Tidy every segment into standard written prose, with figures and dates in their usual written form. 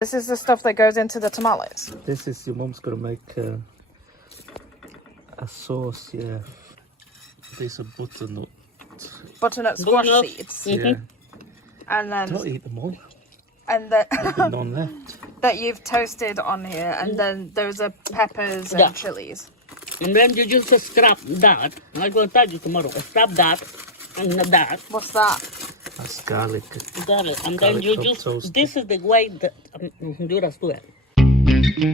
This is the stuff that goes into the tamales. This is your mom's gonna make a sauce, yeah. These are butternut. Butternut squash seeds. Yeah. And then Don't eat them all. and the There'll be none left. that you've toasted on here, and then those are peppers and chilies. And then you just scrap that. I'm going to tell you tomorrow. Scrap that and that. What's that? That's garlic. Garlic. And Garlic then you top just, toasted. this is the way that Honduras do it.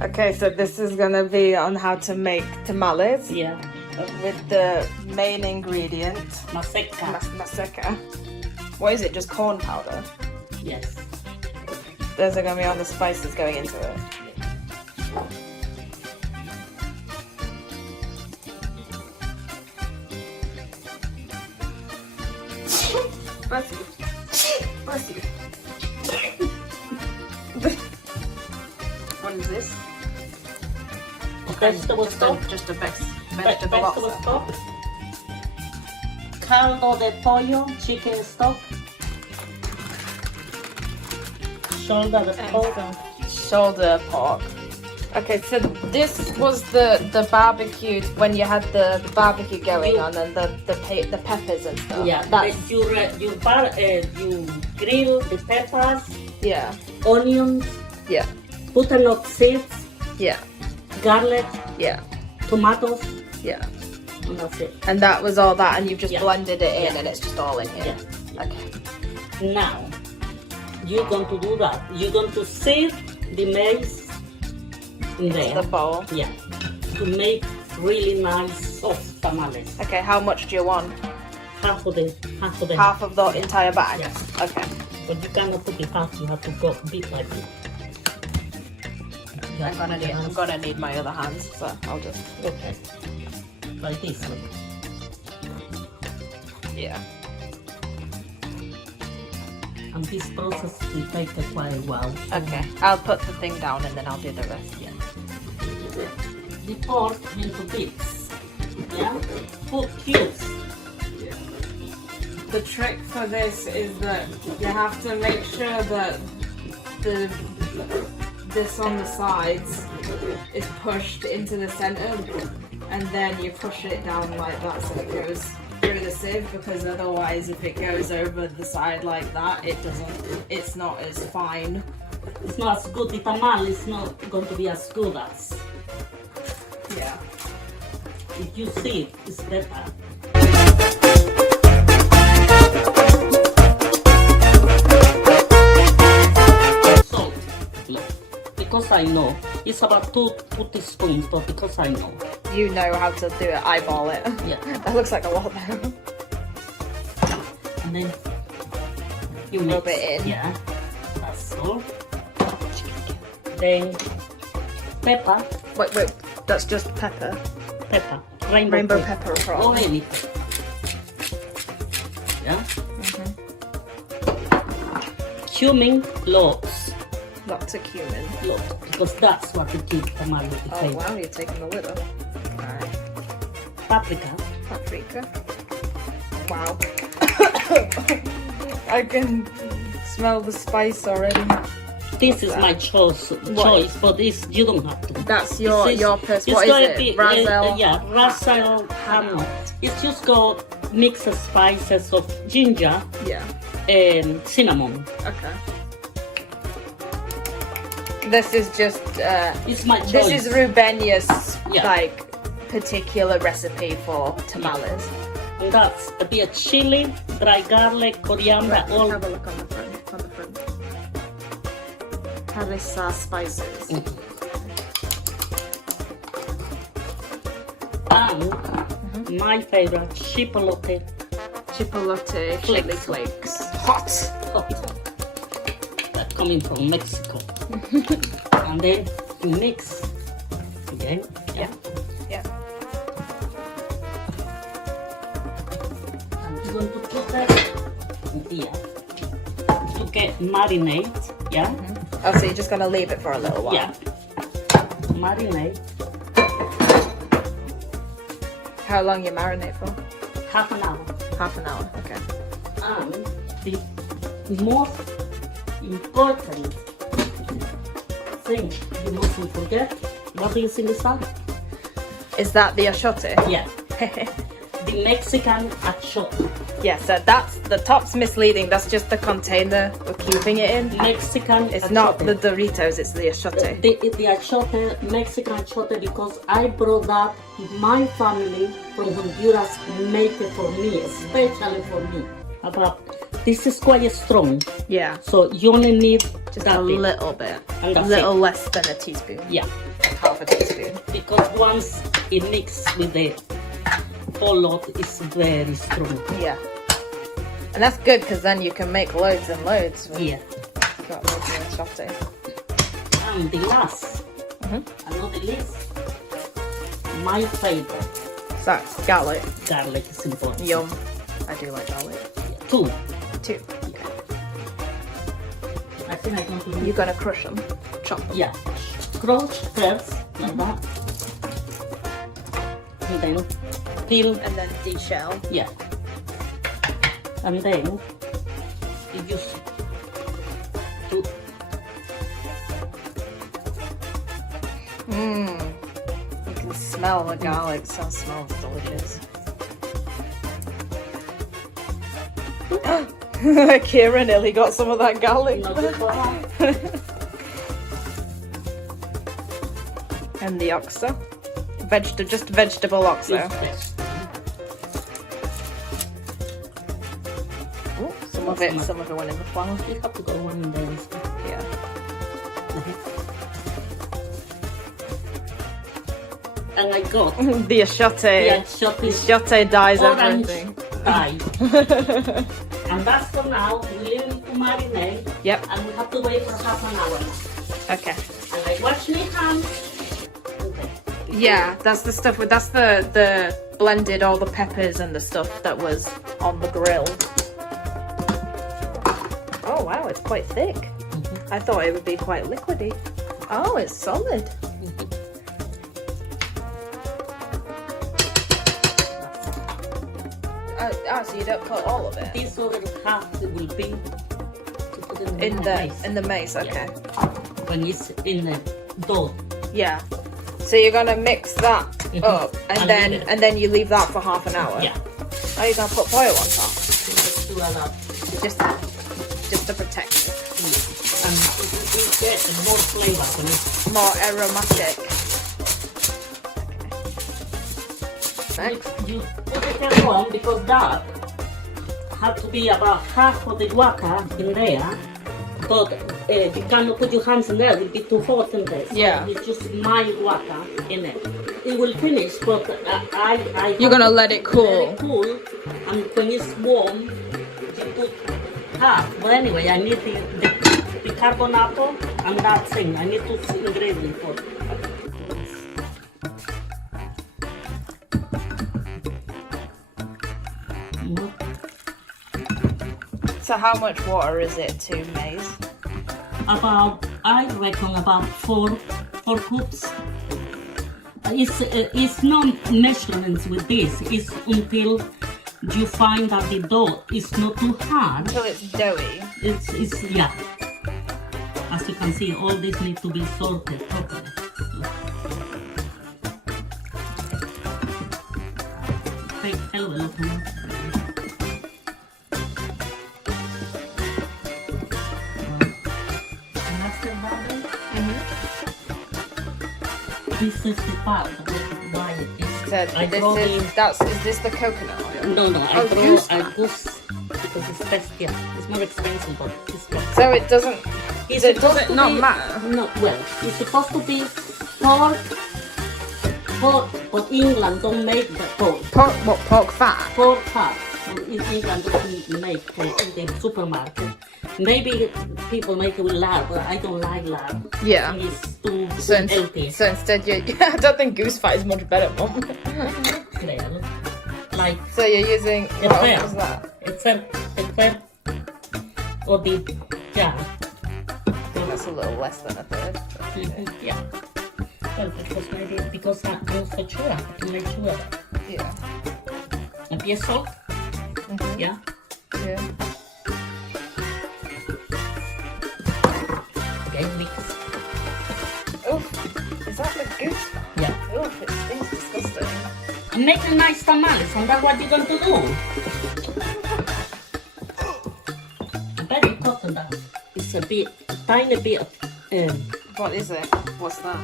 Okay, so this is gonna be on how to make tamales Yeah. with the main ingredient, Maseca. maseca. What is it? Just corn powder. Yes. Those are gonna be all the spices going into it. Bless you. Bless you. What is this? Vegetable stock. Just a vegetable Vegetable stock. stock. Caldo de pollo, chicken stock. Shoulder de pork. Shoulder pork. Okay, so this was the barbecue when you had the barbecue going on, and the peppers and stuff. Yeah, That's, you grill the peppers, yeah, onions, yeah, butternut seeds, yeah, garlic, yeah, tomatoes, yeah. and that's it. And that was all that, and you've just Yeah. blended it in, Yeah. and it's just all in here. Yeah. Okay. Now, you're going to do that. You're going to sieve the maize in there. The bowl. Yeah, to make really nice soft tamales. Okay, how much do you want? Half of the. Half of the entire bag? Yes. Okay. But you cannot put it half. You have to go bit by bit. You I'm have to put your hands- gonna need my other hands, so I'll just, Okay. Like this. yeah. And this process will take quite a while. Okay, I'll put the thing down and then I'll do the rest. Yeah. The pork into bits. Yeah. Put cubes. The trick for this is that you have to make sure that this on the sides is pushed into the center, and then you push it down like that so it goes through the sieve, because otherwise if it goes over the side like that, it's not as fine. It's not as good. The tamal is not going to be as good as. Yeah. If you see it, it's better. Salt. No. Because I know. It's about two teaspoons, but because I know. You know how to do it, eyeball it. Yeah. That looks like a lot there. And then you Rub mix. it in. Yeah. That's all. Then pepper. Wait, that's just pepper. Pepper. Rainbow pepper across. Or any. Yeah. Cumin lots. Lots of cumin. Lots. Because that's what you keep tamale with the Oh flavor. wow, you're taking the lid off. Alright. Paprika. Paprika. Wow. I can smell the spice already. This is my choice, but this you don't have to. That's your person. What gonna is it? Razel? Yeah, Razel ham. It's just got mixed spices of ginger Yeah. and cinnamon. Okay. This is just. It's my choice. This is Rubenia's Yeah. like particular recipe for tamales. And that's a bit of chili, dry garlic, coriander, all. Have a look on the front. Harissa spices. And my favorite, chipotle. Chipotle chili flakes. Hot. That coming from Mexico. And then you mix again. Yeah. Yeah. And you're going to put that here to get marinate. Yeah. Oh, so you're just gonna leave it for a little while. Yeah. Marinate. How long you marinate for? Half an hour. Half an hour. Okay. And the most important thing you mustn't forget. What is inside? Is that the achiote? Yeah. The Mexican achiote. Yeah, so that's the top's misleading. That's just the container we're keeping it in. Mexican It's achiote. not the Doritos, it's the achiote. The achiote, Mexican achiote, because I brought up my family from Honduras make it for me, especially for me. This is quite strong, Yeah, so you only need just that a bit. little bit. And A that's little it. less than a teaspoon. Yeah, Half a teaspoon. because once it mixes with the whole lot, it's very strong. Yeah. And that's good because then you can make loads and loads with Yeah. got loads of achiote. And the last, Mhm. another list, my favorite, So that's garlic. garlic is important. Yum. I do like garlic. 2. Too. I think I'm going to do You're gonna crush them. Chop. Yeah, crush first, like that. And then peel, And then deshell. yeah. And then you just do Mmm. You can smell the garlic. So it smells delicious. Kira nearly got some of that garlic. not good for her. And the oxo. Just vegetable oxo. It's best. Ooh, some of it went in the flour. You have to go one in there. Yeah. And I got The achiote. the achiote The achiote dyes orange everything. dye. And that's for now. We leave it to marinate. Yep. And we have to wait for half an hour now. Okay. And I wash my hands. Okay. Yeah, that's the stuff. That's the blended all the peppers and the stuff that was on the grill. Oh wow, it's quite thick. I thought it would be quite liquidy. Oh, it's solid. So you don't cut all of it This other half will be to put in the mace. Okay. When it's in the dough. Yeah. So you're gonna mix that up, and leave it. then you leave that for half an hour. Yeah. Are you gonna put oil on top? Just do a lot. Just to protect it. And we get more flavor from it. More aromatic. Thanks. You put it on because that had to be about half of the guaca in there. But you cannot put your hands in there, it will be too hot in there. So Yeah. it's just my guaca in it. It will finish, but I You're gonna let it cool. Let it cool, and when it's warm, you put half. But anyway, I need the carbonato and that thing. I need two ingredients for it. So how much water is it to maize? I reckon about four cups. It's no measurements with this. It's until you find that the dough is not too hard. Until it's doughy. It's yeah. As you can see, all this needs to be sorted properly. Take hell of a lot more. And after that, this is the part of why it is. So I draw is this the coconut oil? No, Oh, I goose goose because it's best. Yeah, it's more expensive, but it's best. So it doesn't. It's Does it supposed to not be- matter? No, well, it's supposed to be pork, but England don't make the pork. Pork fat? Pork fat. In England don't make pork in the supermarket. Maybe people make it with lard, but I don't like lard. Yeah. It's too So, healthy. so instead, I don't think goose fat is much better, Mum. Well, like So you're using what fair. was that? it's a or the yeah. I think that's a little less than a third. Yeah. Well, because I'm so sure to make sure. Yeah. A bit salt. Yeah. Yeah. Okay, mix. Oof. Is that the goose? Yeah. Oof, it stinks disgusting. And make a nice tamales, and that's what you're going to do. Very important that it's a bit, tiny bit of, What is it? What's that?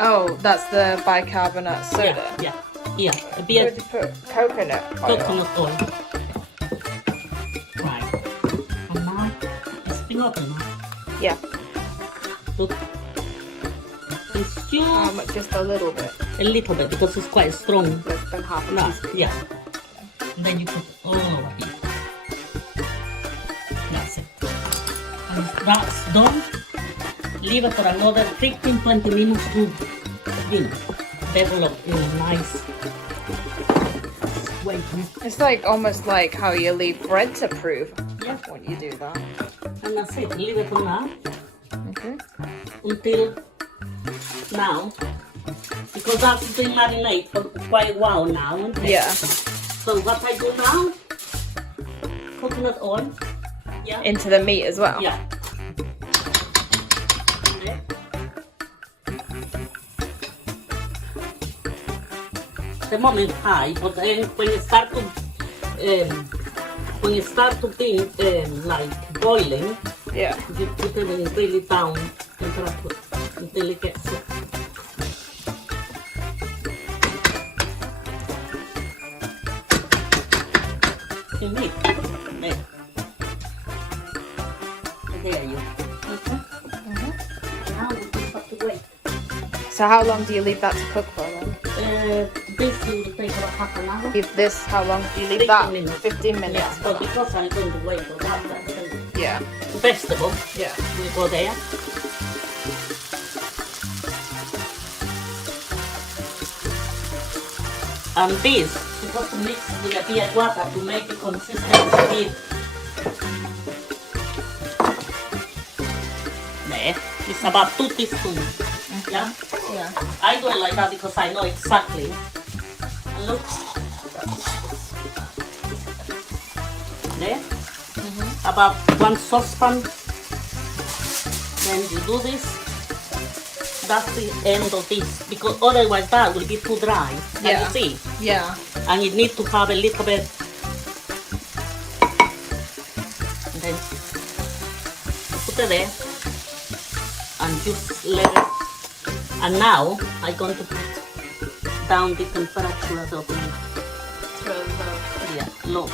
Oh, that's the bicarbonate soda. yeah, a Where bit did you put coconut oil? coconut oil. Right. And now, it's been open now. Yeah. Look. It's just Just a little bit. a little bit because it's quite strong. Less than half a No, teaspoon. yeah. And then you put all over it. That's it. And if that's done, leave it for another 15-20 minutes to, develop in a nice way. It's like almost like how you leave bread to prove Yeah. when you do that. And that's it. Leave it for now Okay. until now. Because that's been marinated for quite a while now. Okay? Yeah. So what I do now, coconut oil. Yeah. Into the meat as well. Yeah. Okay. The moment high, but then when it start to be like boiling, Yeah. you put it in really down temperature until it gets in meat. There you. Okay. Now we just have to wait. So how long do you leave that to cook for then? This will take about half an hour. Leave this, how long do you leave 15 that? minutes. 15 minutes. Yeah, but because I'm going to wait for that, Yeah. the vegetable Yeah. will go there. And this, supposed to mix with a bit of water to make it consistent with. There, it's about 2 teaspoons. Yeah? Yeah. I do it like that because I know exactly. And look. There. About 1 saucepan. Then you do this. That's the end of this. Because otherwise that will be too dry. Can Yeah. you see? Yeah. And you need to have a little bit. And then put it there. And just let it. And now I'm going to put down the temperature of the meat. It's really low. Yeah, low.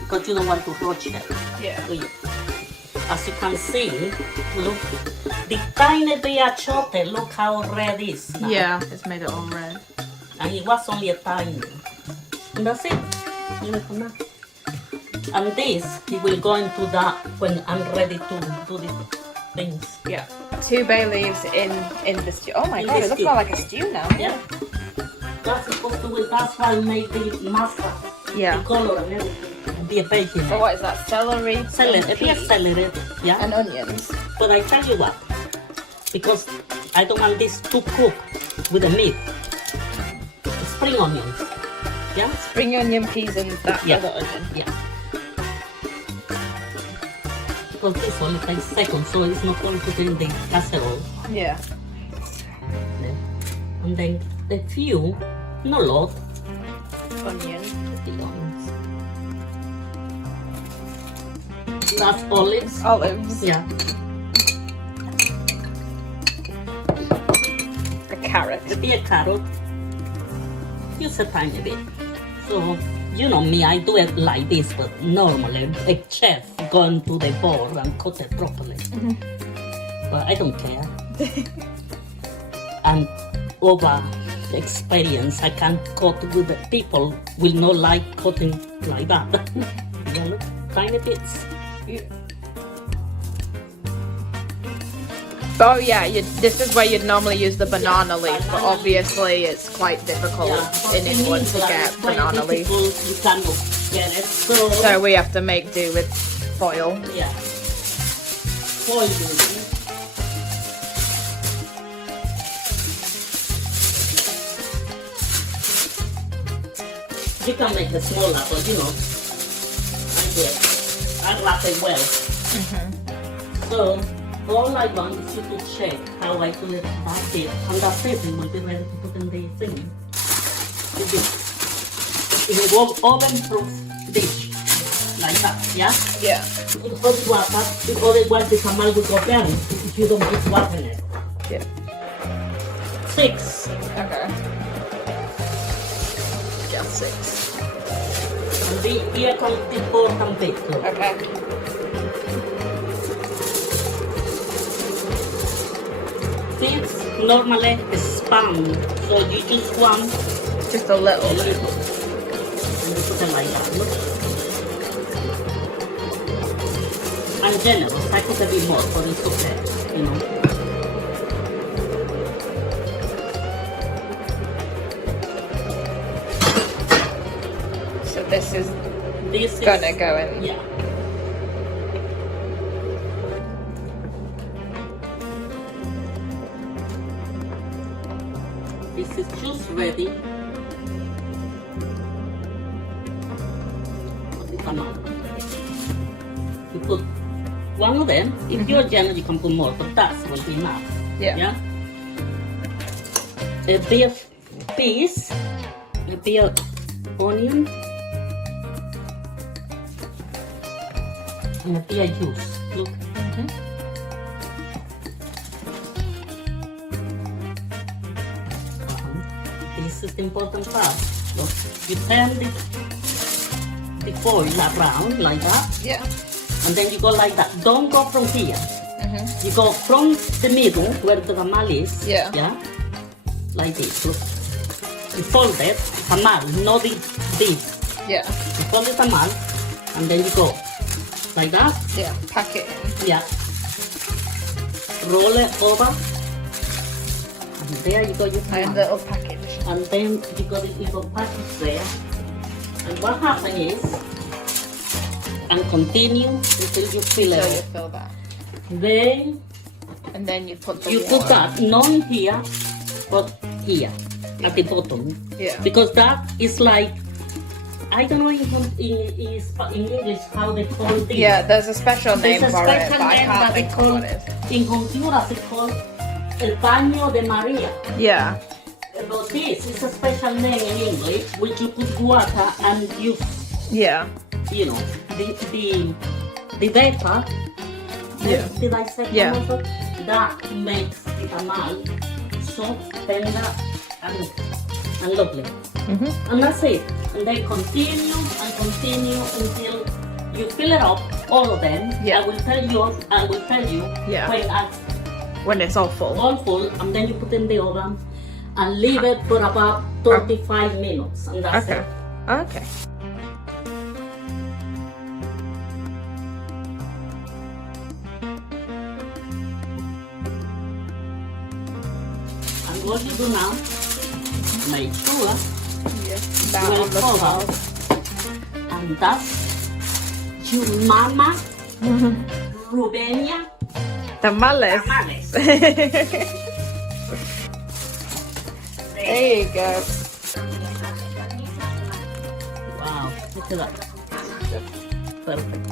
Because you don't want to roach it, Yeah. do you? As you can see, look, the tiny bit of chocolate, look how red it is now. Yeah, it's made it all red. And it was only a tiny. And that's it. Leave it for now. And this, it will go into that when I'm ready to do the things. Yeah. 2 bay leaves in the stew. Oh my In god, the it looks stew. more like a stew now. Yeah. That's supposed to be, that's why I made the masa, Yeah. the color and everything. And be a baking. So what is that? Celery? Celery, and a bit of peas, celery, yeah. and onions. But I tell you what, because I don't want this to cook with the meat. Spring onions, yeah. Spring onion, peas, and that Yeah. other onion. Yeah. Because this one takes seconds, so it's not going to be in the casserole. Yeah. And then a few, not a lot, Onion. the onions. That's olives. Olives. Yeah. A carrot. A bit of carrot. Just a tiny bit. So, you know me, I do it like this, but normally a chef going to the bowl and cut it properly. But I don't care. And over experience, I can cut with the people will not like cutting like that. You know, tiny bits. Oh yeah, this is where you'd normally use the banana leaf, but banana obviously it's quite difficult in England to get banana leaf. You cannot get it. So we have to make do with foil. Yeah. Foil it. You can make it smaller, but you know, I do it. I wrap it well. So all I want is you to check how I do it. That's it. And that's it. We will be ready to put in the thing. In a oven-proof dish. Like that, yeah? Yeah. In hot water, because otherwise the tamal will go burn if you don't put water in it. Yeah. 6. Okay. Just 6. And here comes the important bit. Look. Okay. This normally is spun, so you just want Just a little. a little. And you put it like that, look. I'm generous, I put a bit more for it's okay, you know. So this is This gonna is, go in. yeah. This is just ready. Put it on. You put one of them. If you're generous, you can put more, but that will be enough. Yeah. Yeah. A beef piece, a beef onion, and a beef juice. Look. This is the important part. Look, you turn the foil around like that, Yeah. and then you go like that. Don't go from here. You go from the middle where the tamal is. Yeah. Yeah. Like this. Look. You fold it, tamal, not this. Yeah. You fold the tamal, and then you go like that. Yeah. Pack it in. Yeah. Roll it over. And there you go. You And tamal. little package. And then you got the little package there. And what happens is, and continue until you fill So it. you fill that. Then And then you put the you water. put that not in here, but here at the bottom. Yeah. Because that is like, I don't know in English how they call this. Yeah, there's a special name There's a for it, special but I name can't that they think of call, what it is. in Honduras it's called el baño de María. Yeah. But this is a special name in English, which you put water and Yeah. you know, the vapor. Yeah. Did I say Yeah. also? That makes the tamal soft, tender, and lovely. And that's it. And they continue and continue until you fill it up, all of them. Yeah. I will tell you Yeah. when it's When it's all full. all full, and then you put in the oven and leave it for about 35 minutes, and that's Okay. it. Okay. And what you do now, make sure That you on the cover, top. and that's your mama Rubenia Tamales. tamales. There you go. Wow, look at that. Perfect.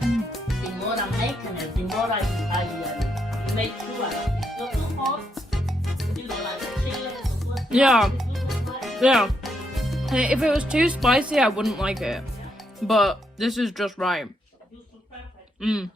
The more I'm making it, the more I make sure it's not too hot. You know, like chili. Yeah. Yeah. If it was too spicy, I wouldn't like it. But this is just right. Perfect. Mm.